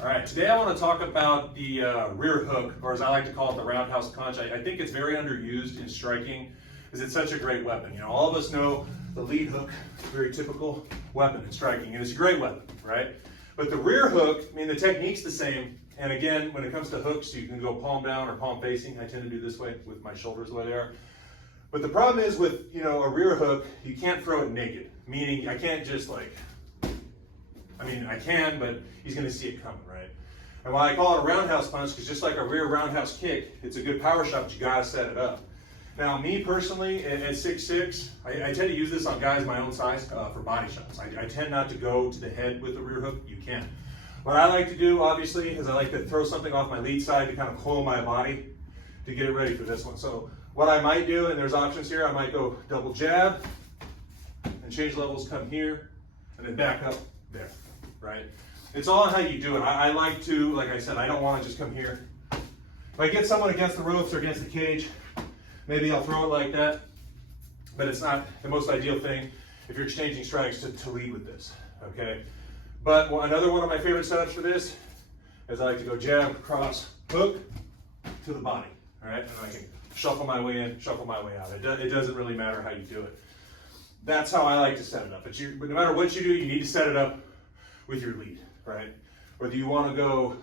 All right, today I want to talk about the rear hook, or as I like to call it, the roundhouse punch. I think it's very underused in striking because it's such a great weapon. You know, all of us know the lead hook, very typical weapon in striking, and it's a great weapon, right? But the rear hook, I mean, the technique's the same. And again, when it comes to hooks, you can go palm down or palm facing. I tend to do this way with my shoulders the way they are. But the problem is with, you know, a rear hook, you can't throw it naked. Meaning I can't just like, I mean, I can, but he's going to see it coming, right? And why I call it a roundhouse punch, because just like a rear roundhouse kick, it's a good power shot, but you got to set it up. Now, me personally, at 6'6", I tend to use this on guys my own size for body shots. I tend not to go to the head with the rear hook. You can. What I like to do, obviously, is I like to throw something off my lead side to kind of coil my body to get it ready for this one. So what I might do, and there's options here, I might go double jab and change levels, come here, and then back up there, right? It's all on how you do it. I like to, like I said, I don't want to just come here. If I get someone against the ropes or against the cage, maybe I'll throw it like that, but it's not the most ideal thing if you're exchanging strikes to lead with this, okay? But another one of my favorite setups for this is I like to go jab, cross, hook to the body, all right? And I can shuffle my way in, shuffle my way out. It doesn't really matter how you do it. That's how I like to set it up. But no matter what you do, you need to set it up with your lead, right? Whether you want to go,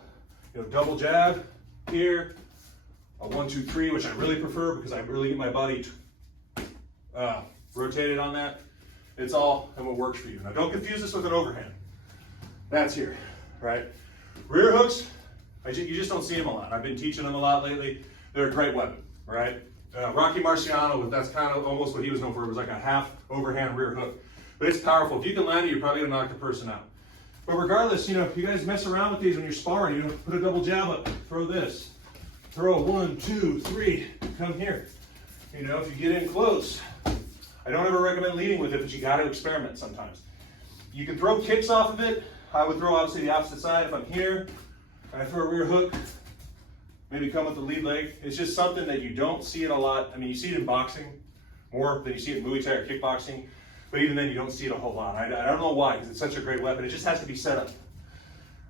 you know, double jab here, a 1, 2, 3, which I really prefer because I really get my body rotated on that. It's all and what works for you. Now, don't confuse this with an overhand. That's here, right? Rear hooks, you just don't see them a lot. I've been teaching them a lot lately. They're a great weapon, right? Rocky Marciano, that's kind of almost what he was known for. It was like a half overhand rear hook. But it's powerful. If you can land it, you're probably gonna knock the person out. But regardless, you know, if you guys mess around with these when you're sparring, you know, put a double jab up, throw this. Throw 1, 2, 3, come here. You know, if you get in close, I don't ever recommend leading with it, but you gotta experiment sometimes. You can throw kicks off of it. I would throw obviously the opposite side. If I'm here and I throw a rear hook, maybe come with the lead leg. It's just something that you don't see it a lot. I mean, you see it in boxing more than you see it in Muay Thai or kickboxing, but even then you don't see it a whole lot. I don't know why, because it's such a great weapon. It just has to be set up,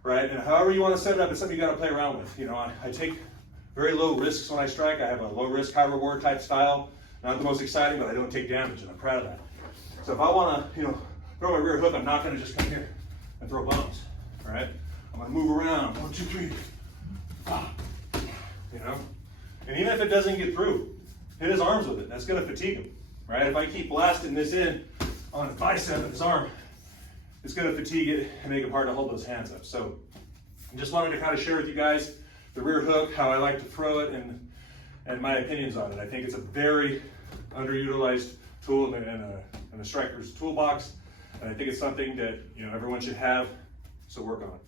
right? And however you want to set it up, it's something you got to play around with. You know, I take very low risks when I strike. I have a low risk, high reward type style. Not the most exciting, but I don't take damage, and I'm proud of that. So if I want to, you know, throw my rear hook, I'm not going to just come here and throw bombs, all right? I'm going to move around, 1, 2, 3, you know? And even if it doesn't get through, hit his arms with it. That's going to fatigue him, right? If I keep blasting this in on his bicep of his arm, it's going to fatigue it and make it hard to hold those hands up. So I just wanted to kind of share with you guys the rear hook, how I like to throw it, and my opinions on it. I think it's a very underutilized tool in a striker's toolbox, and I think it's something that, you know, everyone should have, so work on it.